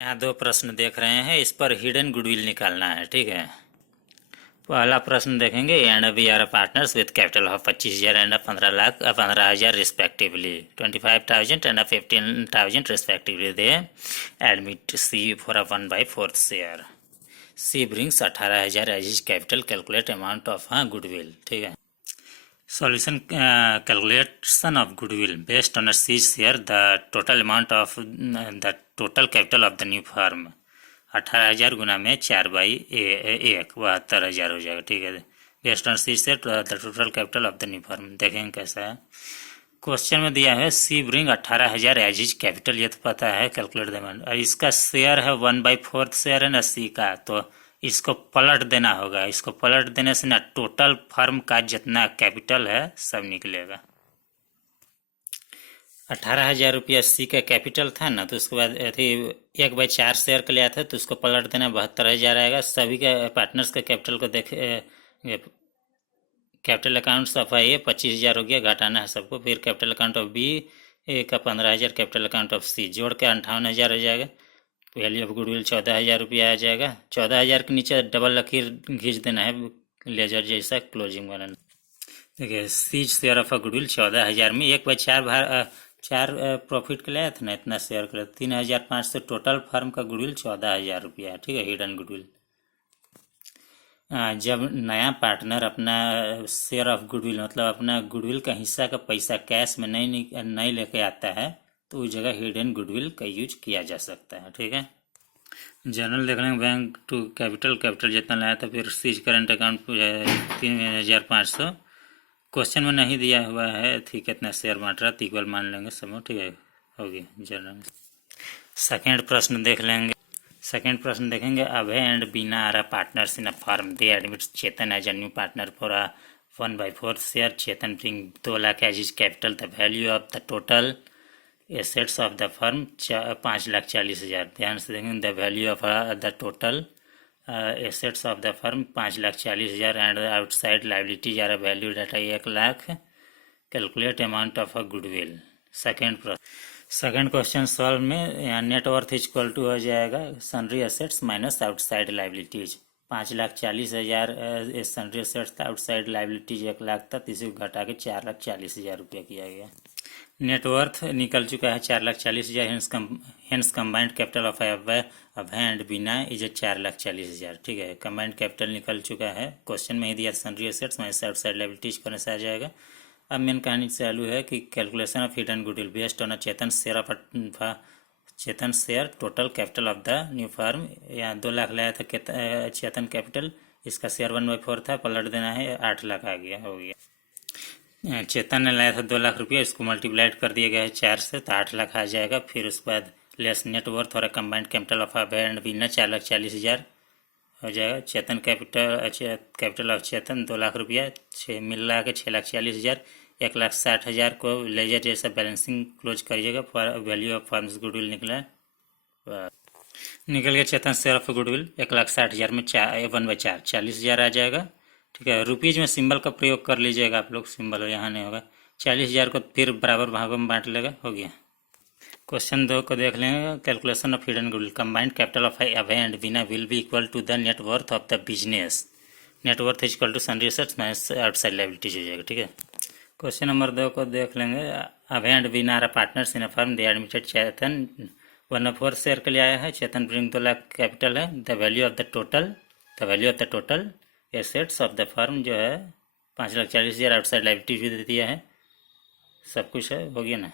यहाँ दो प्रश्न देख रहे हैं, इस पर हिडन गुडविल निकालना है। ठीक है, पहला प्रश्न देखेंगे। And we are partners with capital of 25,000 and 15 lakh 15,000 respectively, 25,000 and 15,000 respectively. They admit C for a 1/4 share. C brings 18,000 as is capital. Calculate amount of goodwill. ठीक है, solution calculation of goodwill based on a C share, the total amount of the total capital of the new firm 18,000 गुना में 4/1 72,000 हो जाएगा। ठीक है, based on C share the total capital of the new firm. देखेंगे कैसा है। Question में दिया है C bring 18,000 as is capital, ये तो पता है, कैलकुलेट द अमाउंट। और इसका शेयर है 1/4 शेयर है ना सी का, तो इसको पलट देना होगा। इसको पलट देने से ना टोटल फर्म का जितना कैपिटल है सब निकलेगा। 18,000 रुपया सी का कैपिटल था ना, तो उसके बाद अथी 1/4 शेयर का लिया था, तो उसको पलट देना 72,000 आएगा। सभी का पार्टनर्स का कैपिटल को देखे, कैपिटल अकाउंट सफाई है 25,000 हो गया, घटाना है सबको। फिर कैपिटल अकाउंट ऑफ बी का 15,000, कैपिटल अकाउंट ऑफ सी जोड़ के 58,000 हो जाएगा। वैल्यू ऑफ गुडविल 14,000 रुपया आ जाएगा। 14,000 के नीचे डबल लकीर खींच देना है, लेजर जैसा क्लोजिंग बनाना। देखिए, सी शेयर ऑफ गुडविल 14,000 में 1/4 प्रॉफिट के लिए था ना, इतना शेयर के लिए 3,500 टोटल फर्म का गुडविल 14,000 रुपया है। ठीक है, हिडन गुडविल। जब नया पार्टनर अपना शेयर ऑफ गुडविल मतलब अपना गुडविल का हिस्सा का पैसा कैश में नहीं लेके आता है, तो उस जगह हिडन गुडविल का यूज किया जा सकता है। ठीक है, जनरल देख लेंगे। बैंक टू कैपिटल जितना लाया था, फिर सीज करंट अकाउंट 3,500। क्वेश्चन में नहीं दिया हुआ है ठीक, कितना शेयर बांट रहा, इक्वल मान लेंगे समूह। ठीक है, होगी जनरल। सेकेंड प्रश्न देख लेंगे। सेकेंड प्रश्न देखेंगे। Abhay and Bina are partners in a firm. They admit Chetan as a new partner for a 1/4 share. Chetan bring 2 lakh as is capital. The value of the total assets of the firm 5,40,000। ध्यान से देखेंगे। The value of the total assets of the firm 5,40,000 and outside liabilities are value data 1 lakh. Calculate amount of a goodwill. Second question solve में net worth equal to हो जाएगा सनरी assets minus outside liabilities. 5,40,000 सनरी assets था, outside liabilities 1 lakh था, तीसरे को घटा के 4,40,000 रुपया किया गया। नेटवर्थ निकल चुका है 4,40,000। Hence combined capital of Abhay and Bina is 4,40,000। ठीक है, कंबाइंड कैपिटल निकल चुका है। क्वेश्चन में ही दिया सनरी एसेट्स माइनस आउटसाइड लाइबिलिटीज करने से आ जाएगा। अब मेन कहानी चालू है कि calculation of hidden goodwill based on Chetan share total capital of the new firm. यहाँ 2 लाख लाया था चेतन कैपिटल, इसका शेयर 1/4 था, पलट देना है 8 लाख आ गया, हो गया। चेतन ने लाया था 2 लाख रुपया, इसको मल्टीप्लाइड कर दिया गया है 4 से, तो 8 लाख आ जाएगा। फिर उसके बाद less net worth combined capital of Abhay and Bina 4,40,000 हो जाएगा। चेतन कैपिटल ऑफ चेतन 2 लाख रुपया, मिला के 6,40,000। 1,60,000 को लेजर जैसा बैलेंसिंग क्लोज करिएगा। वैल्यू ऑफ फर्म्स गुडविल निकल गया। चेतन शेयर ऑफ गुडविल 1,60,000 में 1/4 40,000 आ जाएगा। ठीक है, रुपीज़ में सिंबल का प्रयोग कर लीजिएगा आप लोग, सिंबल यहाँ नहीं होगा। 40,000 को फिर बराबर भागों में बांट लेगा, हो गया। क्वेश्चन 2 को देख लेंगे। Calculation of hidden goodwill. Combined capital of Abhay and Bina will be equal to the net worth of the business. Net worth is equal to sundry assets minus outside liabilities हो जाएगा। ठीक है, क्वेश्चन नंबर 2 को देख लेंगे। Abhay and Bina are partners in a firm. They admitted Chetan 1/4 share के लिए आया है। चेतन ब्रिंग 2 लाख कैपिटल है। The value of the total assets of the firm जो है 5,40,000, आउटसाइड लाइबिलिटीज भी दे दिया है, सब कुछ है, हो गया ना।